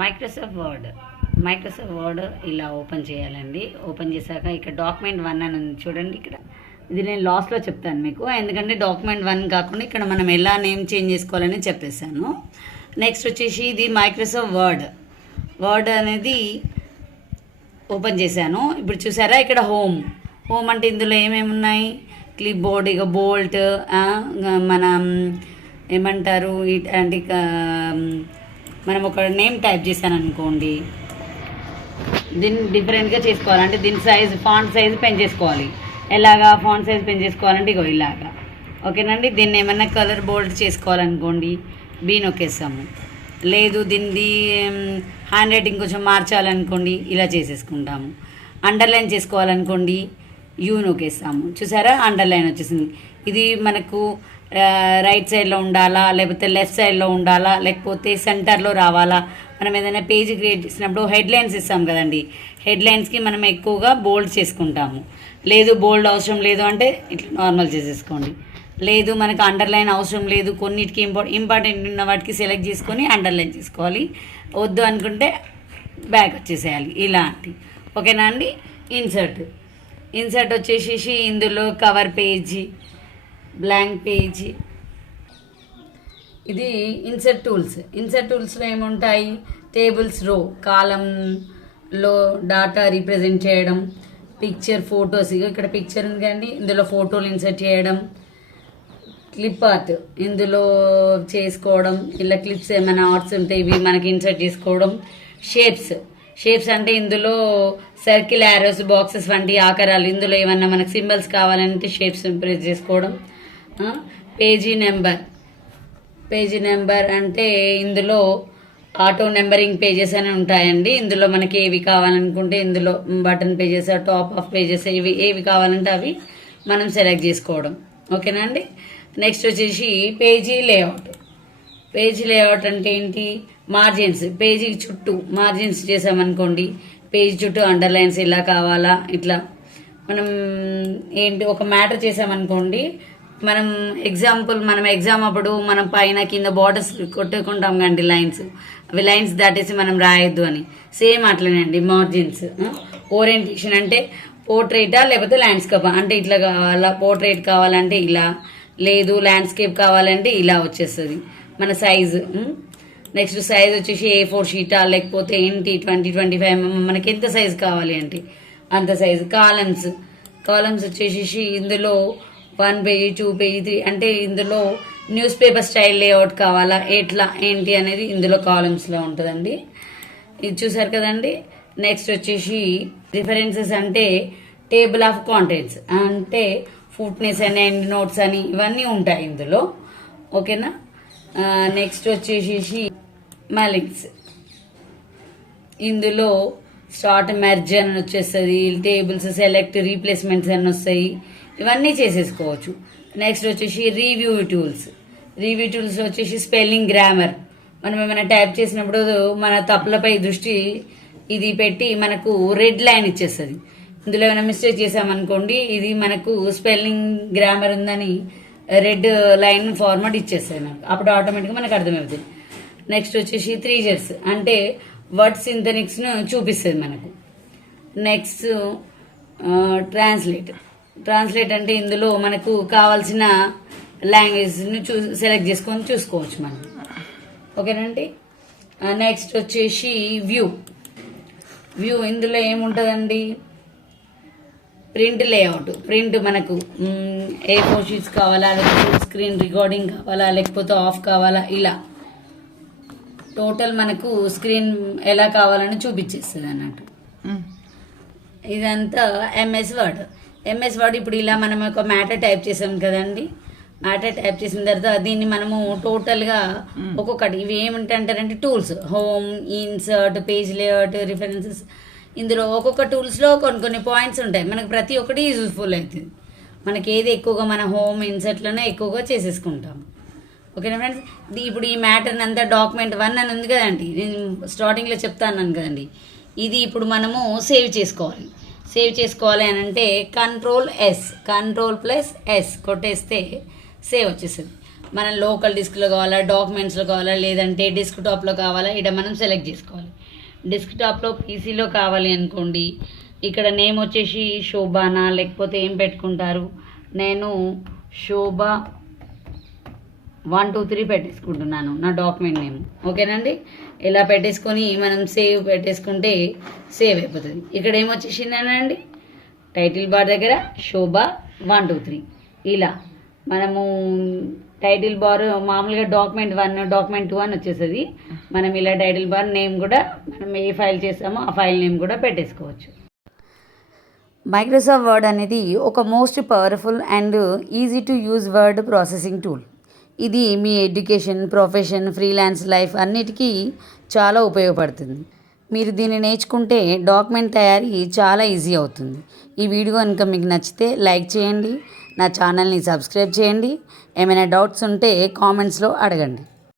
Microsoft Word Microsoft Word ఇలా open చేయాలండి. Open చేశాక ఇక్కడ డాక్యుమెంట్ వన్ అని చూడండి ఇక్కడ. ఇది నేను లాస్ట్లో చెప్తాను మీకు. ఎందుకంటే డాక్యుమెంట్ వన్ కాకుండా ఇక్కడ మనం ఎలా నేమ్ చేంజ్ చేసుకోవాలని చెప్పేశాను. నెక్స్ట్ వచ్చేసి ఇది మైక్రోసాఫ్ట్ వర్డ్ వర్డ్ అనేది ఓపెన్ చేశాను. ఇప్పుడు చూసారా ఇక్కడ హోమ్ హోమ్ అంటే ఇందులో ఏమేమి ఉన్నాయి? క్లిప్ బోర్డ్ ఇక బోల్ట్ మన ఏమంటారు? ఇట్లాంటి మనం ఒక నేమ్ టైప్ చేశాను అనుకోండి. దీన్ని డిఫరెంట్గా చేసుకోవాలి. అంటే దీని సైజ్ ఫాంట్ సైజ్ పెంచేసుకోవాలి ఎలాగా ఫాంట్ సైజ్ పెంచేసుకోవాలంటే ఇగో ఇలాగా. ఓకేనండి? దీన్ని ఏమైనా కలర్ బోల్డ్ చేసుకోవాలనుకోండి బీ నొక్కేస్తాము. లేదు దీనిది హ్యాండ్ రైటింగ్ కొంచెం మార్చాలనుకోండి ఇలా చేసేసుకుంటాము. Underline చేసుకోవాలనుకోండి you నొక్కేస్తాము. చూసారా? అండర్లైన్ వచ్చేసింది. ఇది మనకు రైట్ సైడ్లో ఉండాలా లేకపోతే లెఫ్ట్ సైడ్లో ఉండాలా లేకపోతే సెంటర్లో రావాలా? మనం ఏదైనా పేజ్ క్రియేట్ చేసినప్పుడు హెడ్లైన్స్ ఇస్తాం కదండి. హెడ్లైన్స్కి మనం ఎక్కువగా బోల్డ్ చేసుకుంటాము. లేదు బోల్డ్ అవసరం లేదు అంటే ఇట్లా నార్మల్ చేసేసుకోండి. లేదు మనకు అండర్లైన్ అవసరం లేదు కొన్నిటికి ఇంపార్ ఇంపార్టెంట్ ఉన్న వాటికి సెలెక్ట్ చేసుకొని అండర్లైన్ చేసుకోవాలి. వద్దు అనుకుంటే బ్యాక్ వచ్చేసేయాలి ఇలాంటి. ఓకేనా అండి? ఇన్సర్ట్. ఇన్సర్ట్ వచ్చేసేసి ఇందులో కవర్ పేజీ బ్లాంక్ పేజీ. ఇది ఇన్సెట్ టూల్స్. ఇన్సెట్ టూల్స్లో ఏముంటాయి? టేబుల్స్ రో కాలంలో డాటా రిప్రజెంట్ చేయడం పిక్చర్ ఫొటోస్. ఇక్కడ పిక్చర్ ఉంది కానీ ఇందులో ఫోటోలు ఇన్సర్ట్ చేయడం క్లిప్ ఆర్ట్ ఇందులో చేసుకోవడం ఇలా క్లిప్స్ ఏమైనా ఆర్ట్స్ ఉంటాయి ఇవి మనకి ఇన్సర్ట్ చేసుకోవడం షేప్స్. షేప్స్ అంటే ఇందులో సర్కిల్ యారోస్ బాక్సెస్ వంటి ఆకారాలు. ఇందులో ఏమన్నా మనకు సింబల్స్ కావాలంటే షేప్స్ ఇంప్రెస్ చేసుకోవడం. Page number. పేజీ నెంబర్ అంటే ఇందులో ఆటో నెంబరింగ్ పేజెస్ అని ఉంటాయండి. ఇందులో మనకి ఏవి కావాలనుకుంటే ఇందులో button pages top of pages ఇవి ఏవి కావాలంటే అవి మనం సెలెక్ట్ చేసుకోవడం. ఓకేనా అండి? నెక్స్ట్ వచ్చేసి పేజీ లేఅవుట్. పేజీ లేఅవుట్ అంటే ఏంటి? మార్జిన్స్. పేజీ చుట్టూ మార్జిన్స్ చేసామనుకోండి పేజీ చుట్టూ అండర్లైన్స్ ఇలా కావాలా ఇట్లా. మనం ఏంటి? ఒక మ్యాటర్ చేసామనుకోండి మనం ఎగ్జాంపుల్ మనం ఎగ్జామ్ అప్పుడు మనం పైన కింద బార్డర్స్ కొట్టుకుంటాం కండి లైన్స్ అవి లైన్స్ దాటేసి మనం రాయొద్దు అని. సేమ్ అట్లనే మార్జిన్స్ ఓరియంటేషన్ అంటే పోర్ట్రేటా లేకపోతే ల్యాండ్స్కేప్ అంటే ఇట్లా కావాలా? పోర్ట్రేట్ కావాలంటే ఇలా. లేదు ల్యాండ్స్కేప్ కావాలంటే ఇలా వచ్చేస్తుంది. మన సైజు నెక్స్ట్ సైజ్ వచ్చేసి ఏ ఫోర్ షీటా లేకపోతే ఏంటి ట్వంటీ ట్వంటీ ఫైవ్ మనకి ఎంత సైజు కావాలి అంటే? అంత సైజు కాలమ్స్ కాలమ్స్ వచ్చేసి ఇందులో one page two page three అంటే ఇందులో న్యూస్ పేపర్ స్టైల్ లేఅవుట్ కావాలా? ఎట్లా? ఏంటి అనేది ఇందులో కాలమ్స్లో ఉంటుందండి. ఇది చూసారు కదండి? నెక్స్ట్ వచ్చేసి రిఫరెన్సెస్ అంటే టేబుల్ ఆఫ్ కాంటెంట్స్ అంటే ఫుట్నెస్ అని అండ్ నోట్స్ అని ఇవన్నీ ఉంటాయి ఇందులో. ఓకేనా? నెక్స్ట్ వచ్చేసేసి మలిక్స్ ఇందులో స్టార్ట్ మెర్జ్ అని వచ్చేస్తుంది టేబుల్స్ సెలెక్ట్ రీప్లేస్మెంట్స్ అని వస్తాయి ఇవన్నీ చేసేసుకోవచ్చు. నెక్స్ట్ వచ్చేసి రివ్యూ టూల్స్ రివ్యూ టూల్స్ వచ్చేసి స్పెల్లింగ్ గ్రామర్ మనం ఏమైనా టైప్ చేసినప్పుడు మన తప్పులపై దృష్టి ఇది పెట్టి మనకు రెడ్ లైన్ ఇచ్చేస్తుంది. ఇందులో ఏమైనా మిస్టేక్ చేసామనుకోండి ఇది మనకు స్పెల్లింగ్ గ్రామర్ ఉందని రెడ్ లైన్ ఫార్మాట్ ఇచ్చేస్తుంది మనకు. అప్పుడు ఆటోమేటిక్గా మనకు అర్థమవుతుంది. నెక్స్ట్ వచ్చేసి త్రీ జెర్స్ అంటే వర్డ్ సింథనిక్స్ను చూపిస్తుంది మనకు. నెక్స్ట్ ట్రాన్స్లేట్ uh, ట్రాన్స్లేట్ అంటే ఇందులో మనకు కావాల్సిన లాంగ్వేజ్ని చూ సెలెక్ట్ చేసుకొని చూసుకోవచ్చు మనం. ఓకేనండి నెక్స్ట్ వచ్చేసి వ్యూ వ్యూ ఇందులో ఏముంటుందండి? ప్రింట్ లేఅవుట్ ప్రింట్ మనకు ఏ ఫోర్ షీట్స్ కావాలా లేకపోతే స్క్రీన్ రికార్డింగ్ కావాలా లేకపోతే ఆఫ్ కావాలా ఇలా. టోటల్ మనకు స్క్రీన్ ఎలా కావాలని చూపించేస్తుంది అన్నట్టు ఇదంతా ఎంఎస్ వర్డ్ ఎంఎస్ వర్డ్ ఇప్పుడు ఇలా మనం ఒక మ్యాటర్ టైప్ చేసాం కదండి. మ్యాటర్ టైప్ చేసిన తర్వాత దీన్ని మనము టోటల్గా ఒక్కొక్కటి ఇవి ఏమంటారంటే tools home insert page layout references ఇందులో ఒక్కొక్క టూల్స్లో కొన్ని కొన్ని పాయింట్స్ ఉంటాయి. మనకు ప్రతి ఒక్కటి యూజ్ఫుల్ అవుతుంది మనకి ఏది ఎక్కువగా మన హోమ్ ఇన్సర్ట్లోనే ఎక్కువగా చేసేసుకుంటాం ఓకేనా ఫ్రెండ్స్ ఇది ఇప్పుడు ఈ మ్యాటర్ అంతా డాక్యుమెంట్ వన్ అని ఉంది కదండి. నేను స్టార్టింగ్లో చెప్తాను కదండి. ఇది ఇప్పుడు మనము సేవ్ చేసుకోవాలి. సేవ్ చేసుకోవాలి అని అంటే control S control plus S కొట్టేస్తే సేవ్ వచ్చేస్తుంది. మనం లోకల్ డిస్క్లో కావాలా డాక్యుమెంట్స్లో కావాలా లేదంటే డిస్క్ టాప్లో కావాలా ఇక్కడ మనం సెలెక్ట్ చేసుకోవాలి. డిస్క్ టాప్లో పీసీలో కావాలి అనుకోండి ఇక్కడ నేమ్ వచ్చేసి శోభానా లేకపోతే ఏం పెట్టుకుంటారు? నేను శోభ వన్ టూ త్రీ పెట్టేసుకుంటున్నాను. నా డాక్యుమెంట్ నేమ్ ఓకేనండి? ఇలా పెట్టేసుకొని మనం సేవ్ పెట్టేసుకుంటే సేవ్ అయిపోతుంది. ఇక్కడ ఏమొచ్చేసిందనండి టైటిల్ బార్ దగ్గర శోభ వన్ టూ త్రీ. ఇలా మనము టైటిల్ బార్ మామూలుగా డాక్యుమెంట్ వన్ డాక్యుమెంట్ టూ అని వచ్చేస్తుంది. మనం ఇలా టైటిల్ బార్ నేమ్ కూడా మనం ఏ ఫైల్ చేస్తామో ఆ ఫైల్ నేమ్ కూడా పెట్టేసుకోవచ్చు. మైక్రోసాఫ్ట్ వర్డ్ అనేది ఒక most powerful and easy to use word processing tool. ఇది మీ ఎడ్యుకేషన్ ప్రొఫెషన్ ఫ్రీలాన్స్ లైఫ్ అన్నిటికీ చాలా ఉపయోగపడుతుంది. మీరు దీన్ని నేర్చుకుంటే డాక్యుమెంట్ తయారీ చాలా ఈజీ అవుతుంది. ఈ వీడియో కనుక మీకు నచ్చితే లైక్ చేయండి నా ఛానల్ని సబ్స్క్రైబ్ చేయండి. ఏమైనా డౌట్స్ ఉంటే కామెంట్స్లో అడగండి.